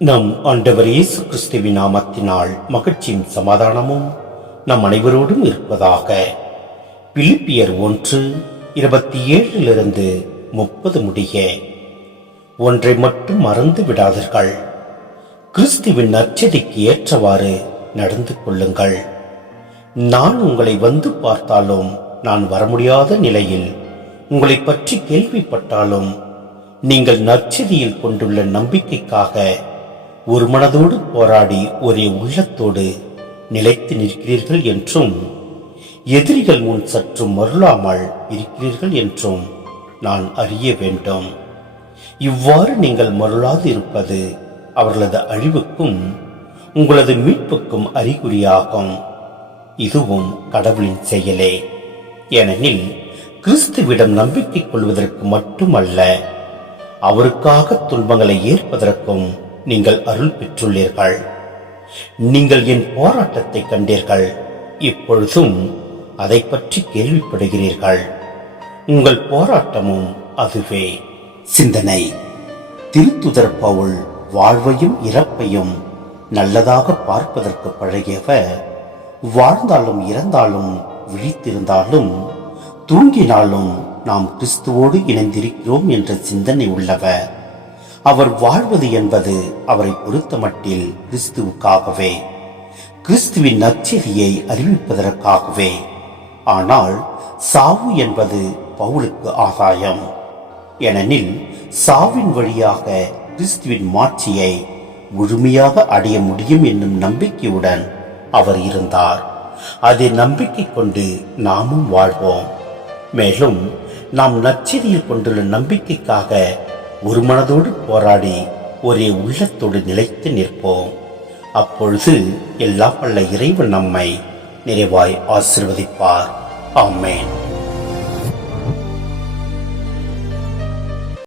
நம் ஆண்டவர் இயேசு கிறிஸ்துவின் நாமத்தினால் மகிழ்ச்சியும் சமாதானமும் நம் அனைவரோடும் இருப்பதாக. பிலிப்பியர் 1:27-30 முடிய. ஒன்றை மட்டும் மறந்து விடாதீர்கள், கிறிஸ்துவின் நற்செய்திக்கு ஏற்றவாறு நடந்து கொள்ளுங்கள். நான் உங்களை வந்து பார்த்தாலும், நான் வர முடியாத நிலையில் உங்களை பற்றி கேள்விப்பட்டாலும், நீங்கள் நற்செய்தியில் கொண்டுள்ள நம்பிக்கைக்காக ஒரு மனதோடு போராடி ஒரே உள்ளத்தோடு நிலைத்து நிற்கிறீர்கள் என்றும், எதிரிகள் முன் சற்றும் மருளாமல் இருக்கிறீர்கள் என்றும் நான் அறிய வேண்டும். இவ்வாறு நீங்கள் மருளாது இருப்பது அவர்களது அழிவுக்கும் உங்களது மீட்புக்கும் அறிகுறியாகும். இதுவும் கடவுளின் செயலே. ஏனெனில் கிறிஸ்துவிடம் நம்பிக்கை கொள்வதற்கு மட்டுமல்ல, அவருக்காக துன்பங்களை ஏற்பதற்கும் நீங்கள் அருள் பெற்றுள்ளீர்கள். நீங்கள் என் போராட்டத்தை கண்டீர்கள், இப்பொழுதும் அதை பற்றி கேள்விப்படுகிறீர்கள். உங்கள் போராட்டமும் அதுவே. சிந்தனை: திருத்துதர் பவுல் வாழ்வையும் இறப்பையும் நல்லதாக பார்ப்பதற்கு பழகியவர். வாழ்ந்தாலும் இறந்தாலும், விழித்திருந்தாலும் தூங்கினாலும் நாம் கிறிஸ்துவோடு இணைந்திருக்கிறோம் என்ற சிந்தனை உள்ளவர். அவர் வாழ்வது என்பது அவரை பொறுத்த மட்டில் கிறிஸ்துவுக்காகவே, கிறிஸ்துவின் நற்செய்தியை அறிவிப்பதற்காகவே. ஆனால் சாவு என்பது பவுலுக்கு ஆதாயம். ஏனெனில் சாவின் வழியாக கிறிஸ்துவின் மாட்சியை முழுமையாக அடைய முடியும் என்னும் நம்பிக்கையுடன் அவர் இருந்தார். அதை நம்பிக்கை கொண்டு நாமும் வாழ்வோம். மேலும் நாம் நற்செய்தியில் கொண்டுள்ள நம்பிக்கைக்காக ஒரு மனதோடு போராடி ஒரே உள்ளத்தோடு நிலைத்து நிற்போம். அப்பொழுது எல்லாம் வல்ல இறைவன் நம்மை நிறைவாய் ஆசீர்வதிப்பார். ஆமென்.